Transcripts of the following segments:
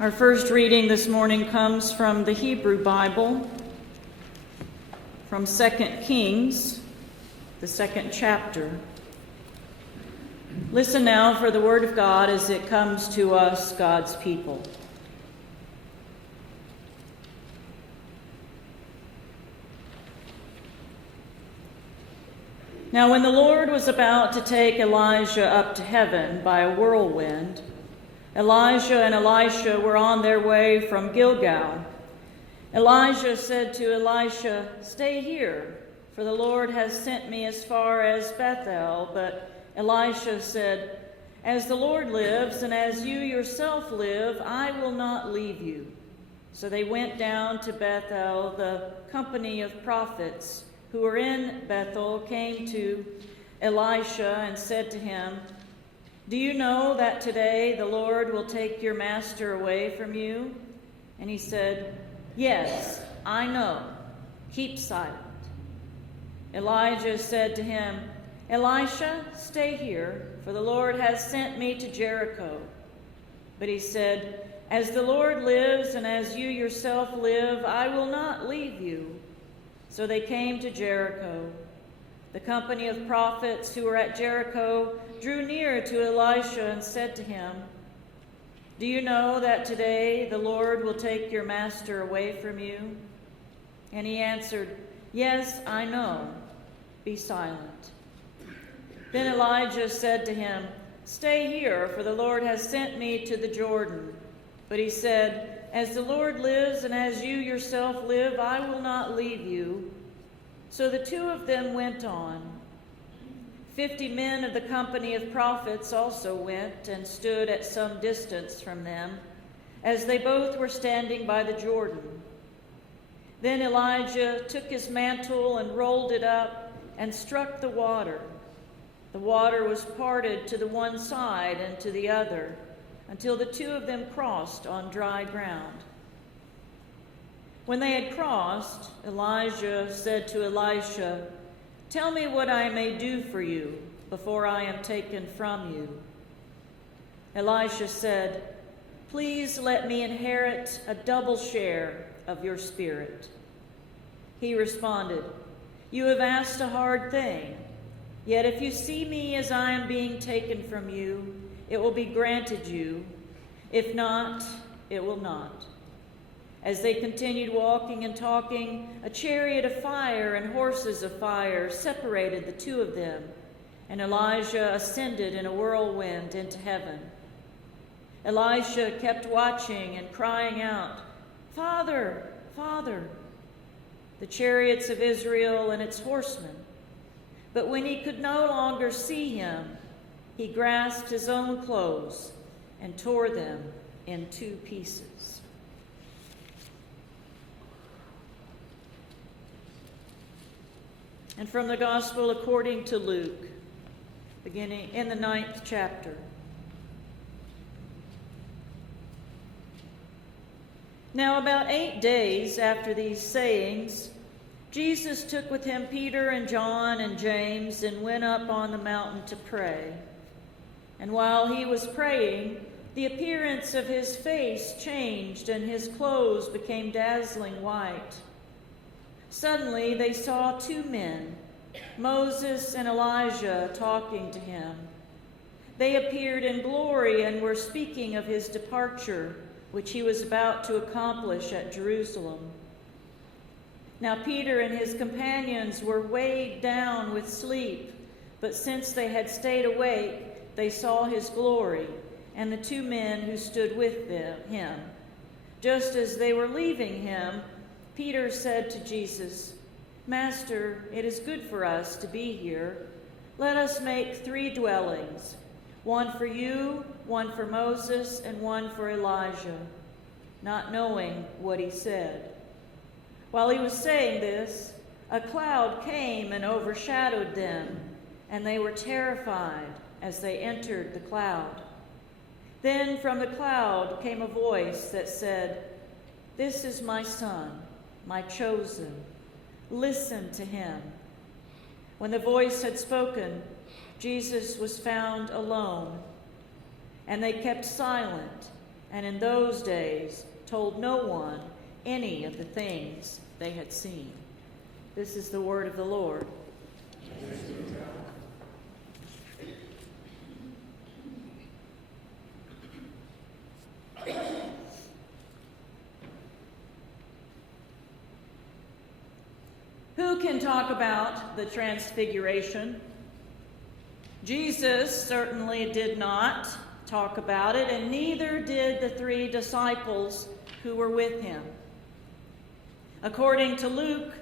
Our first reading this morning comes from the Hebrew Bible, from 2 Kings, the 2nd chapter. Listen now for the word of God as it comes to us, God's people. Now when the Lord was about to take Elijah up to heaven by a whirlwind, Elijah and Elisha were on their way from Gilgal. Elijah said to Elisha, "Stay here, for the Lord has sent me as far as Bethel." But Elisha said, "As the Lord lives, and as you yourself live, I will not leave you." So they went down to Bethel. The company of prophets who were in Bethel came to Elisha and said to him, "Do you know that today the Lord will take your master away from you?" And he said, "Yes, I know. Keep silent." Elijah said to him, "Elisha, stay here, for the Lord has sent me to Jericho." But he said, "As the Lord lives and as you yourself live, I will not leave you." So they came to Jericho. The company of prophets who were at Jericho drew near to Elisha and said to him, "Do you know that today the Lord will take your master away from you?" And he answered, "Yes, I know. Be silent." Then Elijah said to him, "Stay here, for the Lord has sent me to the Jordan." But he said, "As the Lord lives and as you yourself live, I will not leave you." So the two of them went on. 50 men of the company of prophets also went and stood at some distance from them, as they both were standing by the Jordan. Then Elijah took his mantle and rolled it up and struck the water. The water was parted to the one side and to the other, until the two of them crossed on dry ground. When they had crossed, Elijah said to Elisha, "Tell me what I may do for you before I am taken from you." Elisha said, "Please let me inherit a double share of your spirit." He responded, "You have asked a hard thing. Yet if you see me as I am being taken from you, it will be granted you. If not, it will not." As they continued walking and talking, a chariot of fire and horses of fire separated the two of them, and Elijah ascended in a whirlwind into heaven. Elisha kept watching and crying out, "Father, Father, the chariots of Israel and its horsemen." But when he could no longer see him, he grasped his own clothes and tore them in two pieces. And from the Gospel according to Luke, beginning in the 9th chapter. Now about 8 days after these sayings, Jesus took with him Peter and John and James and went up on the mountain to pray. And while he was praying, the appearance of his face changed and his clothes became dazzling white. Suddenly they saw two men, Moses and Elijah, talking to him. They appeared in glory and were speaking of his departure, which he was about to accomplish at Jerusalem. Now Peter and his companions were weighed down with sleep, but since they had stayed awake, they saw his glory and the two men who stood with him. Just as they were leaving him, Peter said to Jesus, "Master, it is good for us to be here. Let us make 3 dwellings, one for you, one for Moses, and one for Elijah," not knowing what he said. While he was saying this, a cloud came and overshadowed them, and they were terrified as they entered the cloud. Then from the cloud came a voice that said, "This is my son, my chosen. Listen to him." When the voice had spoken, Jesus was found alone, and they kept silent and in those days told no one any of the things they had seen. This is the word of the Lord. Who can talk about the transfiguration? Jesus certainly did not talk about it, and neither did the 3 disciples who were with him. According to Luke,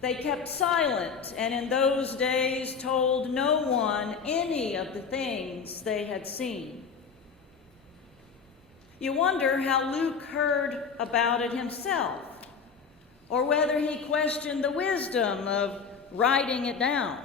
they kept silent and in those days told no one any of the things they had seen. You wonder how Luke heard about it himself, or whether he questioned the wisdom of writing it down.